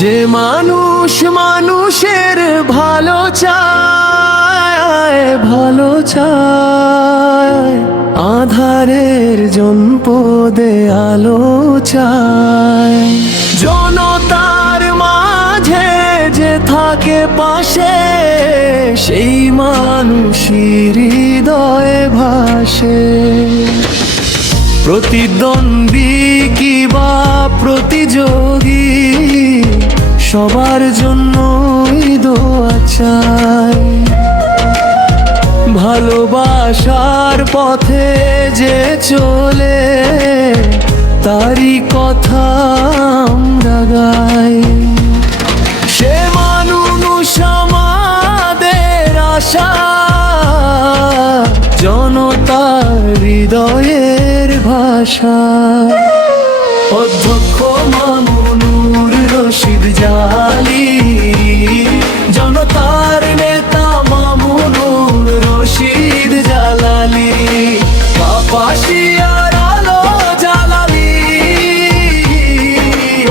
যে মানুষ মানুষের ভালো চায়, ভালো চায়, আধারের জনপদে আলো চায়। জনতার মাঝে যে থাকে পাশে, সেই মানুষের হৃদয়ে ভাসে। প্রতিদ্বন্দ্বী কিবা প্রতিযোগী, সবার জন্যই দোয়া চাই। ভালোবাসার পথে যে চলে, তারই কথা আমরা গাই। সে মানুষ আমাদের আশা, জনতার হৃদয়ের ভাষা। অধ্যক্ষ মামুনুর রশিদ জালালী, জনতার নেতা মামুনুর রশিদ জালালী। কাপাসিয়ার আলো জালালী,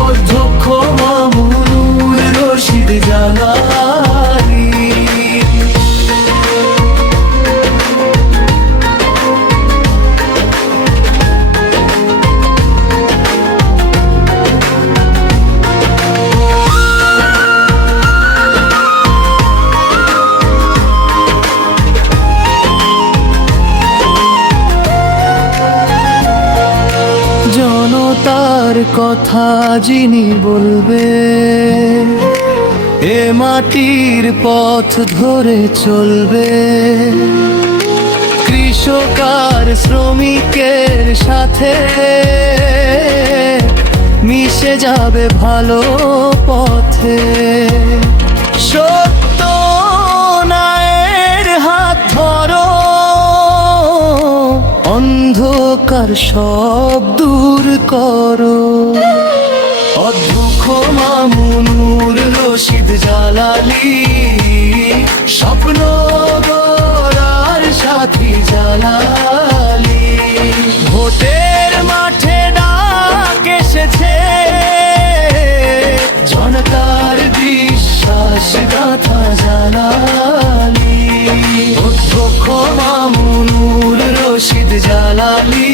অধ্যক্ষ মামুনুর রশিদ জালালী। জনতার কথা যিনি বলবে, এ মাটির পথ ধরে চলবে। কৃষক আর শ্রমিকের সাথে মিশে যাবে ভালো পথে। সত্য ন্যায়ের হাত ধরো, অন্ধকার সব দূর করো। অধ্যক্ষ মামুনুর রশিদ জালালী, স্বপ্ন গড়ার সাথী জালালী। ভোটের মাঠে ডাক এসেছে, জনতার বিশ্বাস গাথা জালালী। অধ্যক্ষ মামুনুর রশিদ জালালী,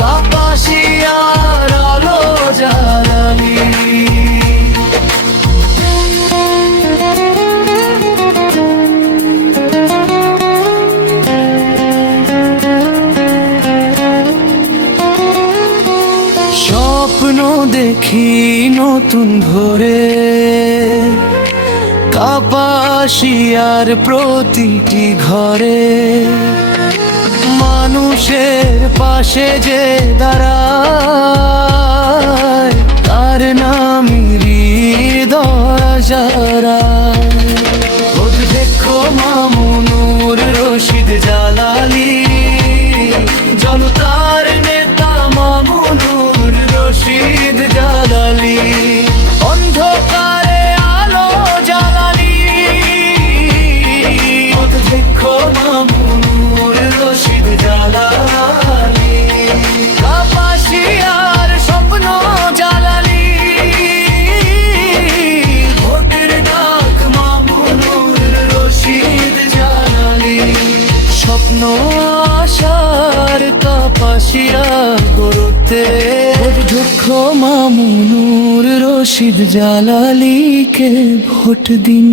কাপাসিয়ার আলো জালালী। স্বপ্ন দেখি নতুন ভোরে, কাপাসিয়ার প্রতিটি ঘরে। মানুষের পাশে যে দাঁড়ায়, তার নামই হৃদয় যারায়। অধ্যক্ষ মামুনুর রশিদ জালালী, জনতার নেতা মামুনুর রশিদ জালালী। অন্ধকারে আলো জালালী, অধ্যক্ষ মামুনুর রশিদ জালালী। কাপাসিয়ার স্বপ্ন জালালী, ভোটের ডাক মামুনুর রশিদ জালালী। স্বপ্ন আশার কাপাসিয়া গড়তে, অধ্যক্ষ মামুনুর রশিদ জালালীকে ভোট দিন।